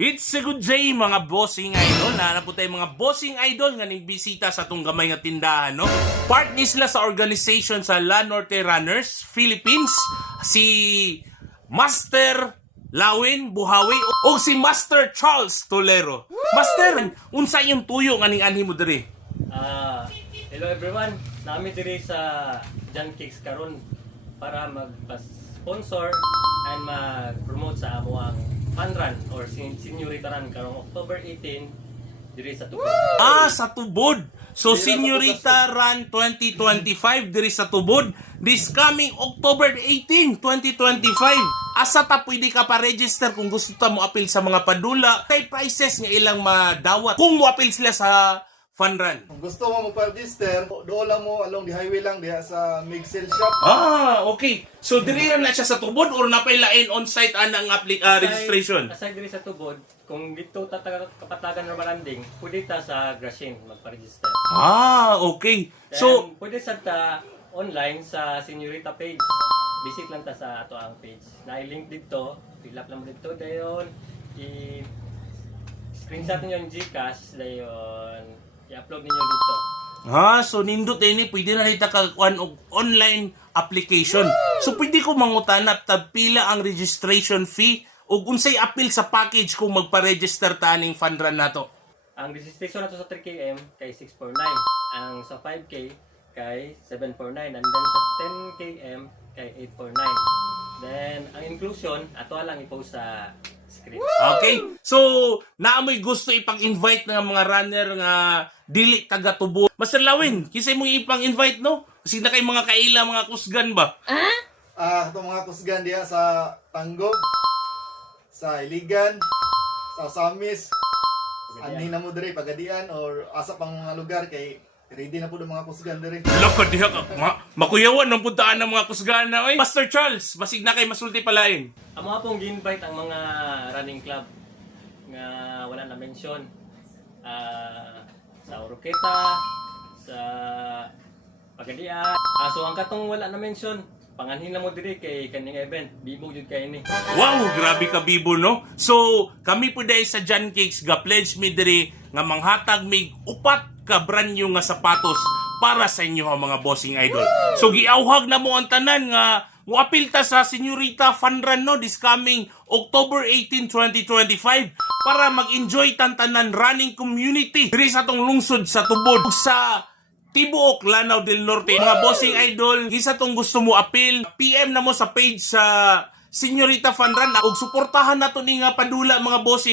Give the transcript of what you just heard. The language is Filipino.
It's a good day mga bossing idol. Nahanap po tayo mga bossing idol nga ning bisita sa itong gamay nga tindahan, no? Part ni sila sa organization sa La Norte Runners, Philippines. Si Master Lawin Buhawi o si Master Charles Tolero. Master, unsa yung tuyo nga ning anhi mo diri? Hello everyone. Nami diri sa John Cakes karon para mag-sponsor and mag-promote sa amuang fun run or Señorita Run karong October 18 diri sa Tubod. Sa Tubod. So Señorita Run 2025 diri sa Tubod this coming October 18, 2025. Asa ta pwede ka pa-register kung gusto ta mo appeal sa mga padula. Kay prices nga ilang madawat kung mo appeal sila sa fun run. Kung gusto mo magpa-register, doon lang mo along the highway lang diha sa Migsil Shop. Okay. So diri na siya sa Tubod or napailain on-site anang registration? Aside diri sa Tubod, kung dito kapatagan ng landing, pwede ta sa Gracien magpa-register. Okay. Then, So pwede sa ta online sa Señorita page. Visit lang ta sa ato ang page. Na-link dito, fill up lang mo dito dayon, screenshot niyo yung GCash dayon, i-upload niyo dito. so nindot ini pwede na nita ka og online application. So pwede ko mangutanap tab pila ang registration fee ug unsay appeal sa package kung magpa-register ta aning fun run nato. Ang registration nato sa 3km kay 649, ang sa 5k kay 749, and then sa 10km kay 849. Then ang inclusion ato lang i-post sa screen. Okay? So naamoy gusto ipang-invite ng mga runner nga dili taga Tubod. Master Lawin, kisay mo ipang-invite no? Kasi na kay mga kaila mga kusgan ba? Itong mga kusgan diha sa Tanggog, sa Iligan, sa Samis, ani na mo diri Pagadian or asa pang mga lugar kay ready na po ng mga kusgan diri. Loko diha ka. Makuyawan ng puntaan ng mga kusgan na. Oy. Master Charles, basig na kay masulti palain. Ang mga pong gi-invite ang mga running club nga wala na mention sa Oroqueta, sa Pagadian. So ang katong wala na mention, panganhin na mo diri kay kaning event, bibo jud kay ni. Wow, grabe ka bibo no. So kami po dahil sa John Cakes ga pledge mi diri nga manghatag mig upat ka brand new nga sapatos para sa inyo mga bossing idol. So giawhag na mo ang tanan nga muapil ta sa Señorita Fun Run no this coming October 18, 2025 para mag-enjoy tantanan running community diri sa tong lungsod sa Tubod sa Tibuok, Lanao del Norte. Mga bossing idol, isa tong gusto mo appeal, PM na mo sa page sa Señorita Fun Run ug suportahan nato ni nga padula mga bossing.